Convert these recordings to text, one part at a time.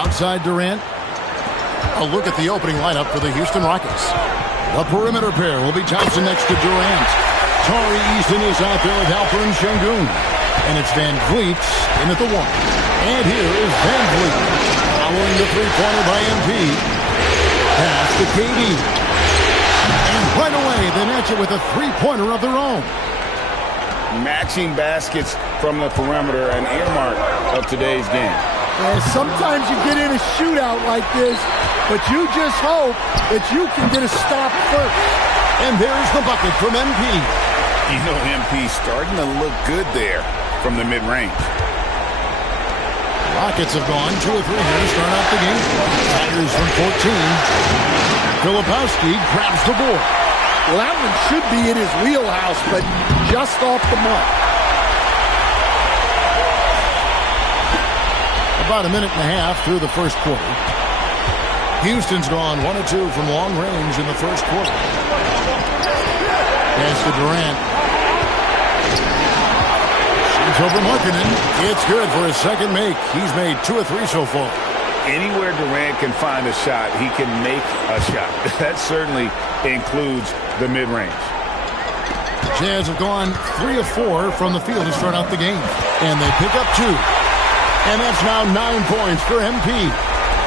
Outside Durant. A look at the opening lineup for the Houston Rockets. The perimeter pair will be Thompson next to Durant. Tari Easton is out there with Alperen Sengun. And it's Van Vliet in at the 1. And here is Van Vliet. Following the three-pointer by MP. Pass to KD. And right away, they match it with a three-pointer of their own. Matching baskets from the perimeter, an earmark of today's game. Sometimes you get in a shootout like this, but you just hope that you can get a stop first. And there's the bucket from MP. You know, MP starting to look good there from the mid-range. Rockets have gone 2 or 3 here to start out the game. Tigers from 14. Filipowski grabs the board. Well, that one should be in his wheelhouse, but just off the mark. About a minute and a half through the first quarter. Houston's gone 1 or 2 from long range in the first quarter. Pass to Durant. Shoots over Markkanen. It's good for his second make. He's made 2 or 3 so far. Anywhere Durant can find a shot, he can make a shot. That certainly includes the mid-range. Jazz have gone 3 of 4 from the field to start out the game. And they pick up 2. And that's now 9 points for MP.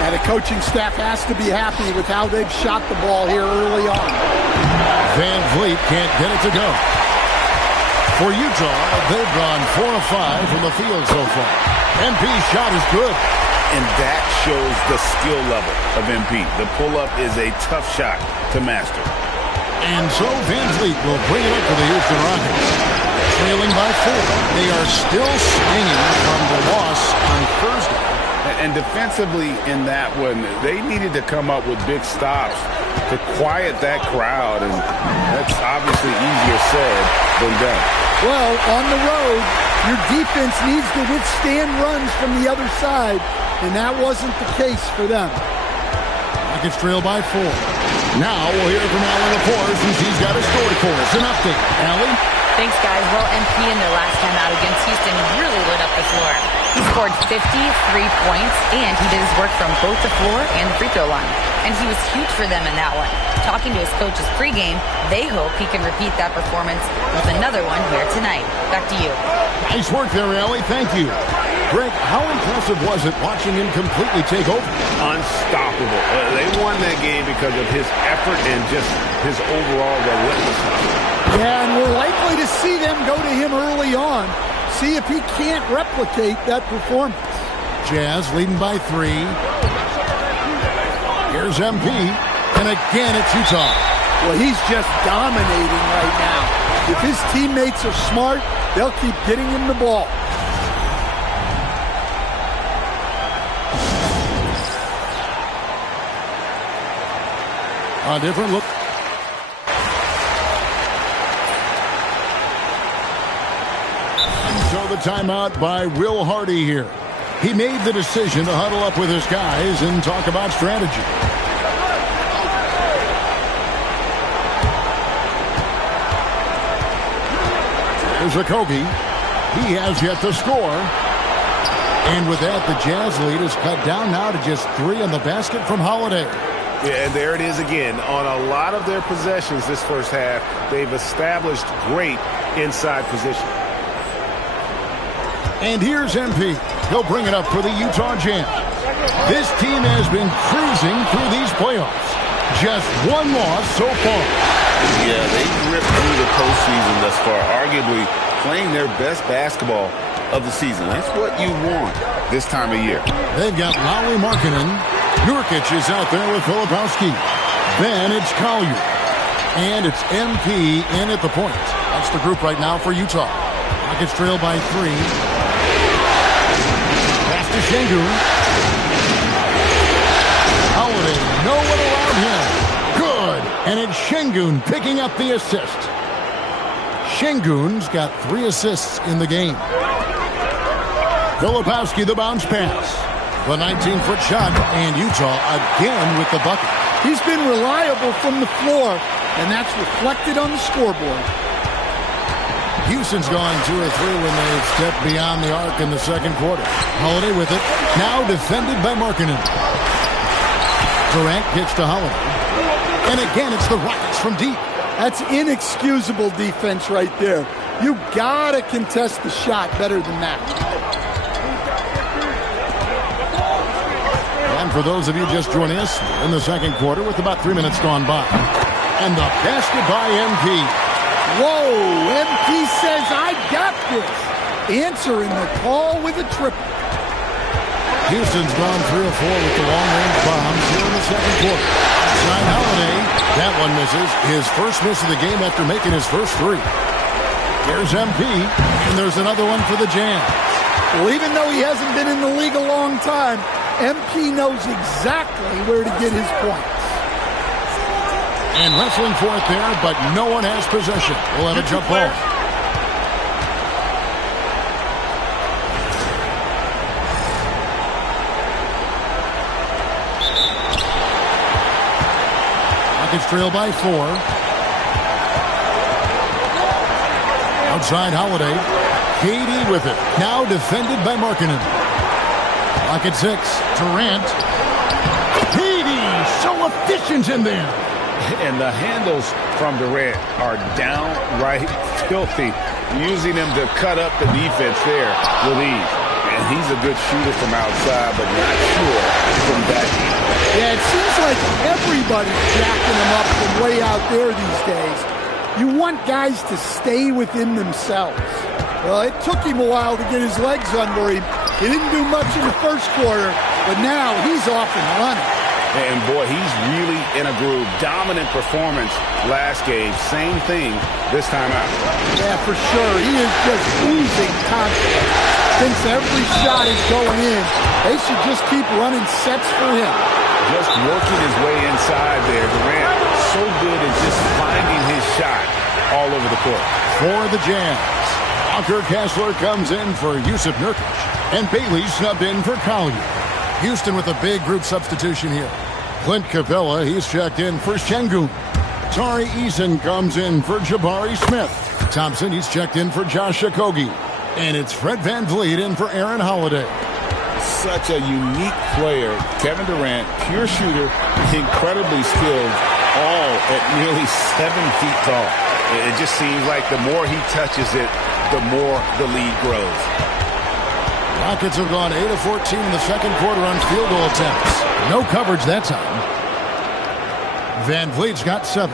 And the coaching staff has to be happy with how they've shot the ball here early on. Van Vliet can't get it to go. For Utah, they've gone 4 of 5 from the field so far. MP's shot is good. And that shows the skill level of MP. The pull-up is a tough shot to master. And so Van Vliet will bring it up for the Houston Rockets. Trailing by 4. They are still swinging from the loss on Thursday. And defensively in that one, they needed to come up with big stops to quiet that crowd. And that's obviously easier said than done. Well, on the road, your defense needs to withstand runs from the other side. And that wasn't the case for them. Rockets trail by 4. Now we'll hear from Allie Lepore since he's got a story for us. An update. Allie? Thanks, guys. Well, MP in their last time out against Houston really lit up the floor. He scored 53 points, and he did his work from both the floor and the free throw line. And he was huge for them in that one. Talking to his coaches pregame, they hope he can repeat that performance with another one here tonight. Back to you. Nice work there, Allie. Thank you. Greg, how impressive was it watching him completely take over? Unstoppable. They won that game because of his effort and just his overall relentlessness. Yeah, and we're likely to see them go to him early on. See if he can't replicate that performance. Jazz leading by 3. Here's MP. And again, it's Utah. Well, he's just dominating right now. If his teammates are smart, they'll keep getting him the ball. A different look. So the timeout by Will Hardy here. He made the decision to huddle up with his guys and talk about strategy. There's Okogie. He has yet to score. And with that, the Jazz lead is cut down now to just 3 on the basket from Holiday. Yeah, and there it is again. On a lot of their possessions this first half, they've established great inside position. And here's MP. He'll bring it up for the Utah Jazz. This team has been cruising through these playoffs. Just 1 loss so far. Yeah, they've ripped through the postseason thus far, arguably playing their best basketball of the season. That's what you want this time of year. They've got Lauri Markkanen. Nurkic is out there with Filipowski. Then it's Collier. And it's MP in at the point. That's the group right now for Utah. Rockets trail by 3. Pass to Sengun. Holiday, no one around him. Good. And it's Sengun picking up the assist. Sengun's got 3 assists in the game. Filipowski the bounce pass. The 19-foot shot, and Utah again with the bucket. He's been reliable from the floor, and that's reflected on the scoreboard. Houston's gone 2 of 3 when they stepped beyond the arc in the second quarter. Holiday with it. Now defended by Markkanen. Durant gets to Holiday. And again, it's the Rockets from deep. That's inexcusable defense right there. You gotta contest the shot better than that. And for those of you just joining us, in the second quarter with about 3 minutes gone by. And the basket by MP. Whoa, MP says, I got this. Answering the call with a triple. Houston's gone 3 of 4 with the long-range bombs here in the second quarter. Outside Holiday, that one misses. His first miss of the game after making his first 3. Here's MP, and there's another one for the Jazz. Well, even though he hasn't been in the league a long time, MP knows exactly where to get his points. And wrestling for it there, but no one has possession. We'll have a jump ball. Rockets trail by 4. Outside Holiday. KD with it. Now defended by Markkanen. Rocket 6. Durant. KD so efficient in there. And the handles from Durant are downright filthy, using him to cut up the defense there with ease. And he's a good shooter from outside, but not sure from that deep. Yeah, it seems like everybody's jacking him up from way out there these days. You want guys to stay within themselves. Well, it took him a while to get his legs under him. He didn't do much in the first quarter, but now he's off and running. And, boy, he's really in a groove. Dominant performance last game. Same thing this time out. Yeah, for sure. He is just oozing confidence. Thinks every shot is going in. They should just keep running sets for him. Just working his way inside there. Durant so good at just finding his shot all over the court. For the Jazz, Walker Kessler comes in for Yusuf Nurkic. And Bailey snubbed in for Collier. Houston with a big group substitution here. Clint Capella, he's checked in for Şengün. Tari Eason comes in for Jabari Smith. Thompson, he's checked in for Josh Okogie. And it's Fred VanVleet in for Aaron Holiday. Such a unique player. Kevin Durant, pure shooter, incredibly skilled, all at nearly 7 feet tall. It just seems like the more he touches it, the more the lead grows. Rockets have gone 8 of 14 in the second quarter on field goal attempts. No coverage that time. VanVleet's got 7.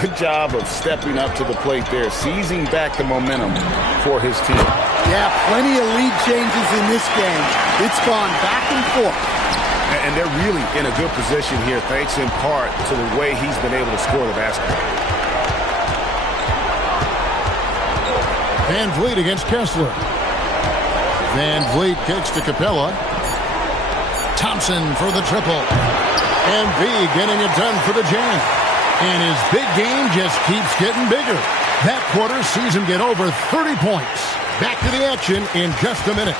Good job of stepping up to the plate there, seizing back the momentum for his team. Yeah, plenty of lead changes in this game. It's gone back and forth. And they're really in a good position here, thanks in part to the way he's been able to score the basketball. VanVleet against Kessler. VanVleet kicks to Capella. Thompson for the triple. And B getting it done for the Jazz. And his big game just keeps getting bigger. That quarter sees him get over 30 points. Back to the action in just a minute.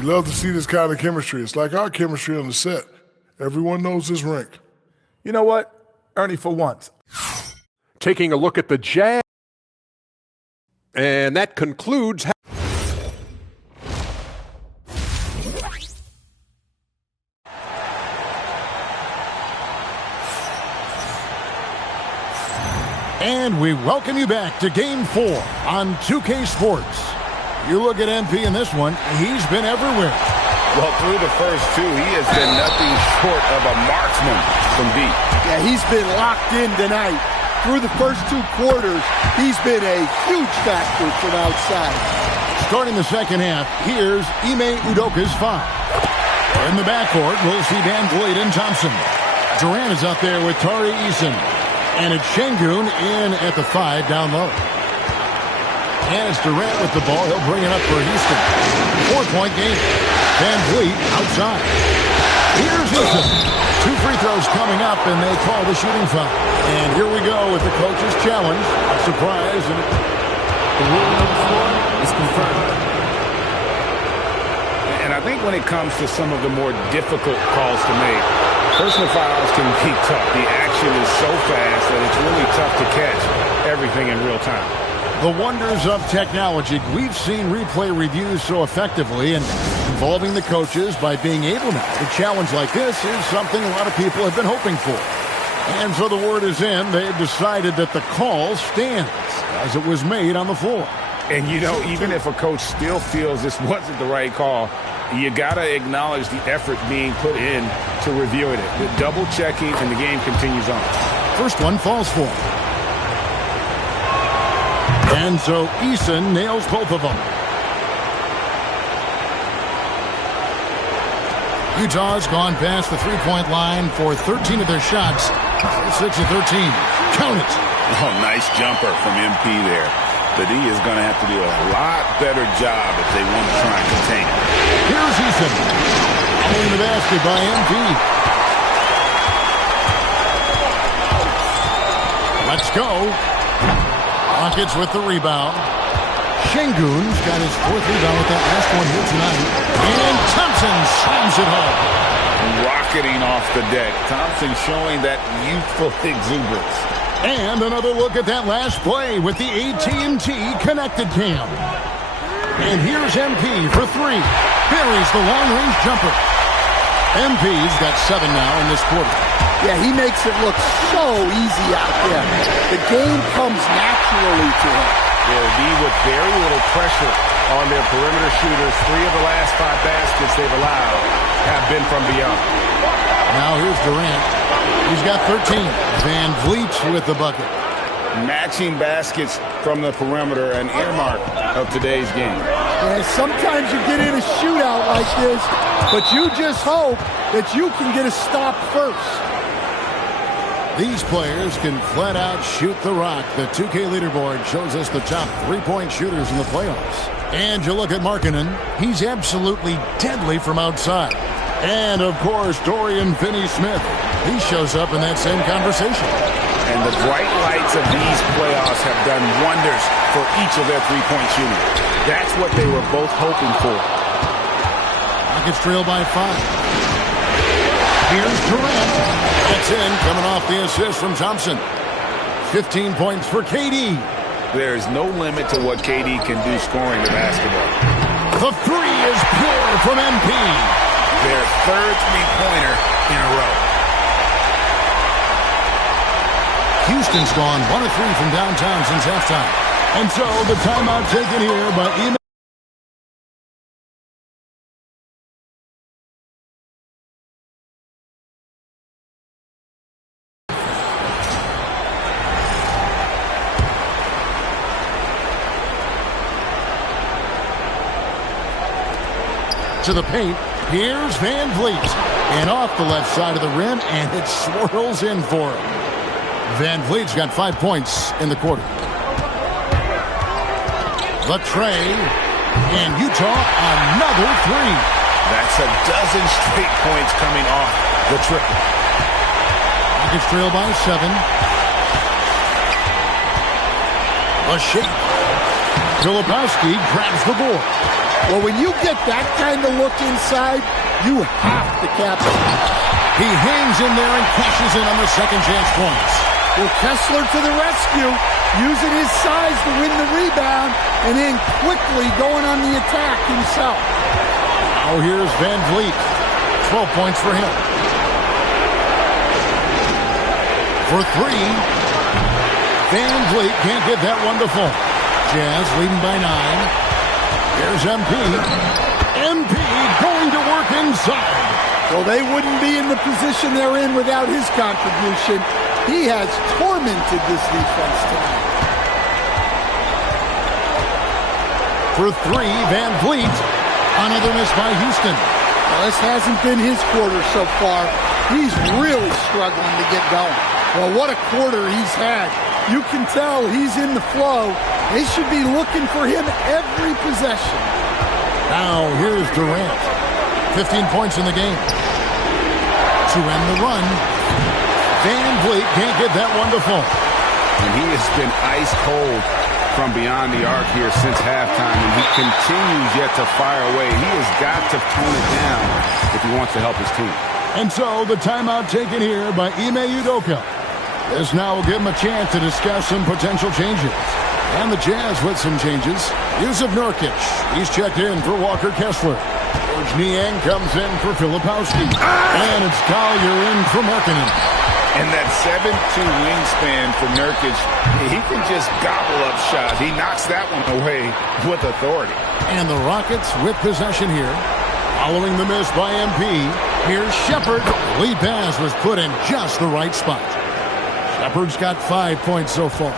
You love to see this kind of chemistry. It's like our chemistry on the set. Everyone knows his rank. You know what, Ernie, for once. Taking a look at the Jazz. And that concludes. And we welcome you back to Game 4 on 2K Sports. You look at MP in this one, he's been everywhere. Well, through the first 2, he has been nothing short of a marksman from deep. Yeah, he's been locked in tonight. Through the first 2 quarters, he's been a huge factor from outside. Starting the second half, here's Ime Udoka's foul. In the backcourt, we'll see VanVleet and Thompson. Durant is out there with Tari Eason. And it's Şengün in at the 5 down low. And it's Durant with the ball. He'll bring it up for Houston. 4-point game. VanVleet outside. Here's Eason. 2 free throws coming up, and they call the shooting foul. And here we go with the coach's challenge. A surprise. And the ruling on the floor. is confirmed. And I think when it comes to some of the more difficult calls to make, personal fouls can be tough. The action is so fast that it's really tough to catch everything in real time. The wonders of technology. We've seen replay reviews so effectively, and involving the coaches by being able now to challenge like this is something a lot of people have been hoping for. And so the word is in. They've decided that the call stands as it was made on the floor. And, you know, even if a coach still feels this wasn't the right call, you got to acknowledge the effort being put in to reviewing it. The double checking, and the game continues on. First one falls for him. And so Eason nails both of them. Utah's gone past the three-point line for 13 of their shots. 6 of 13. Count it. Oh, nice jumper from MP there. The D is going to have to do a lot better job if they want to try and contain it. Here's Eason. In the basket by MP. Let's go. Rockets with the rebound. Şengün's got his 4th rebound with that last one here tonight. And Thompson slams it home. Rocketing off the deck. Thompson showing that youthful exuberance. And another look at that last play with the AT&T connected cam. And here's MP for 3. Buries the long-range jumper. MP's got 7 now in this quarter. Yeah, he makes it look so easy out there. The game comes naturally to him. They'll be with very little pressure on their perimeter shooters. 3 of the last 5 baskets they've allowed have been from beyond. Now here's Durant. He's got 13. Van Vliet with the bucket. Matching baskets from the perimeter, an earmark of today's game. And sometimes you get in a shootout like this, but you just hope that you can get a stop first. These players can flat out shoot the rock. The 2K leaderboard shows us the top 3-point shooters in the playoffs. And you look at Markkanen. He's absolutely deadly from outside. And, of course, Dorian Finney-Smith. He shows up in that same conversation. And the bright lights of these playoffs have done wonders for each of their 3-point shooting. That's what they were both hoping for. Rockets trail by 5. Here's Durant. That's in, coming off the assist from Thompson. 15 points for KD. There's no limit to what KD can do scoring the basketball. The 3 is pure from MP. Their 3rd three-pointer in a row. Houston's gone 1 of 3 from downtown since halftime. And so the timeout taken here by Ime. To the paint. Here's Van Vliet. And off the left side of the rim, and it swirls in for him. Van Vliet's got 5 points in the quarter. The tray. And Utah, another 3. That's a dozen straight points coming off the triple. Rockets trail by 7. A shake. Filipowski grabs the board. Well, when you get that kind of look inside, you have to capitalize. He hangs in there and cashes in on the second chance points. Well, Kessler to the rescue, using his size to win the rebound, and then quickly going on the attack himself. Now here's Van Vliet. 12 points for him. For 3. Van Vliet can't get that one to fall. Jazz leading by 9. There's MP. MP going to work inside. Well, they wouldn't be in the position they're in without his contribution. He has tormented this defense tonight. For 3, Van Vliet. Another miss by Houston. Well, this hasn't been his quarter so far. He's really struggling to get going. Well, what a quarter he's had. You can tell he's in the flow. They should be looking for him every possession. Now here's Durant. 15 points in the game. To end the run. Van Vliet can't get that one to fall. And he has been ice cold from beyond the arc here since halftime, and he continues yet to fire away. He has got to tone it down if he wants to help his team. And so the timeout taken here by Nba2k. This now will give him a chance to discuss some potential changes. And the Jazz with some changes. Yusuf Nurkic, he's checked in for Walker Kessler. George Niang comes in for Filipowski. And it's Collier in for Markkanen. And that 7'2" wingspan for Nurkic, he can just gobble up shots. He knocks that one away with authority. And the Rockets with possession here. Following the miss by MP, here's Shepherd. The lead pass was put in just the right spot. Shepherd's got 5 points so far.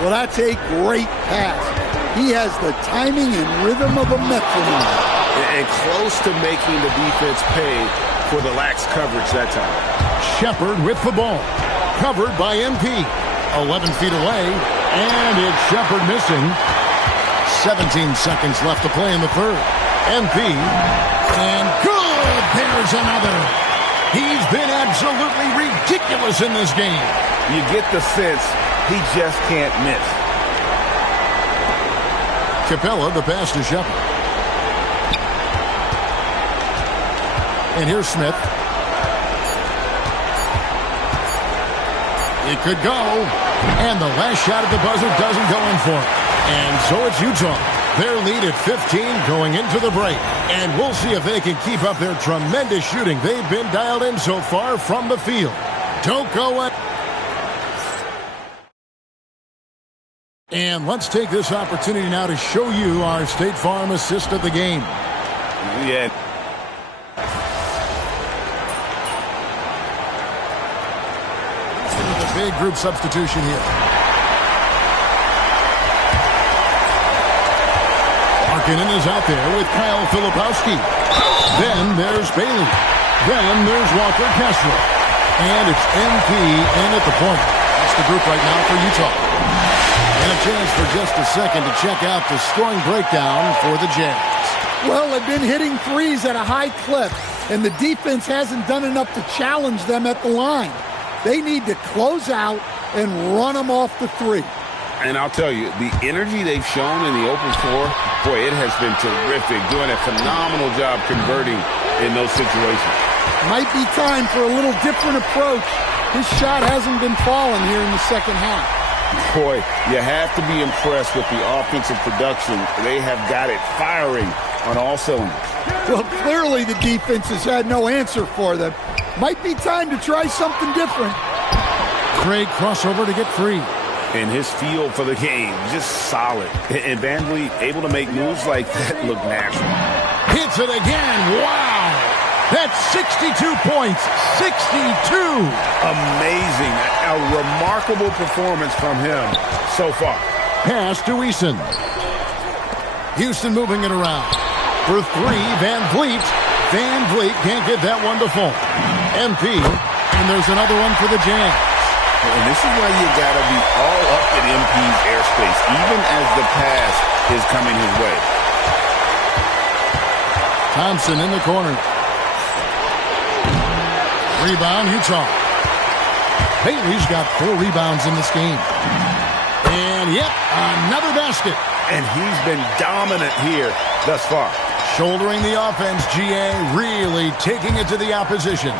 Well, that's a great pass. He has the timing and rhythm of a metronome. And close to making the defense pay for the lax coverage that time. Shepherd with the ball. Covered by MP. 11 feet away. And it's Shepherd missing. 17 seconds left to play in the third. MP. And good! There's another. He's been absolutely ridiculous in this game. You get the sense he just can't miss. Capella, the pass to Shepherd. And here's Smith. It could go. And the last shot at the buzzer doesn't go in for it. And so it's Utah. Their lead at 15 going into the break. And we'll see if they can keep up their tremendous shooting they've been dialed in so far from the field. Don't go away. And let's take this opportunity now to show you our State Farm assist of the game. Yeah. With a big group substitution here. Markkanen is out there with Kyle Filipowski. Then there's Bailey. Then there's Walker Kessler. And it's MP in at the point. That's the group right now for Utah. And a chance for just a second to check out the scoring breakdown for the Jazz. Well, they've been hitting threes at a high clip, and the defense hasn't done enough to challenge them at the line. They need to close out and run them off the three. And I'll tell you, the energy they've shown in the open floor, boy, it has been terrific, doing a phenomenal job converting in those situations. Might be time for a little different approach. His shot hasn't been falling here in the second half. Boy, you have to be impressed with the offensive production. They have got it firing on all cylinders. Well, clearly the defense has had no answer for them. Might be time to try something different. Great crossover to get free. And his feel for the game, just solid. And VanVleet able to make moves like that look natural. Hits it again. Wow. That's 62 points. 62. Amazing. A remarkable performance from him so far. Pass to Eason. Houston moving it around. For three, VanVleet. VanVleet can't get that one to fall. MP. And there's another one for the Jazz. And this is why you got to be all up in MP's airspace, even as the pass is coming his way. Thompson in the corner. Rebound, Utah. Bailey's got 4 rebounds in this game. And, yep, another basket. And he's been dominant here thus far. Shouldering the offense, GA, really taking it to the opposition.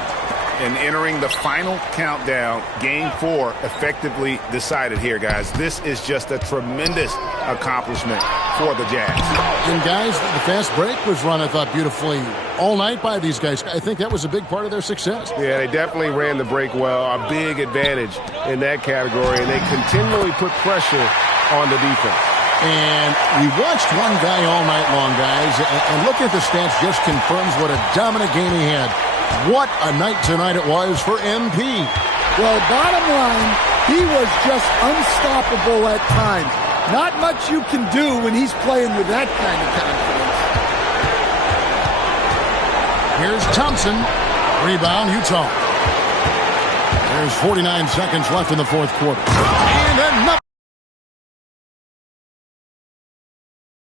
And entering the final countdown, Game 4 effectively decided here, guys. This is just a tremendous accomplishment for the Jazz. And, guys, the fast break was run, I thought, beautifully all night by these guys. I think that was a big part of their success. Yeah, they definitely ran the break well. A big advantage in that category, and they continually put pressure on the defense. And we watched one guy all night long, guys, and looking at the stats just confirms what a dominant game he had. What a night tonight it was for MP. Well, bottom line, he was just unstoppable at times. Not much you can do when he's playing with that kind of confidence. Here's Thompson. Rebound, Utah. There's 49 seconds left in the fourth quarter. And another.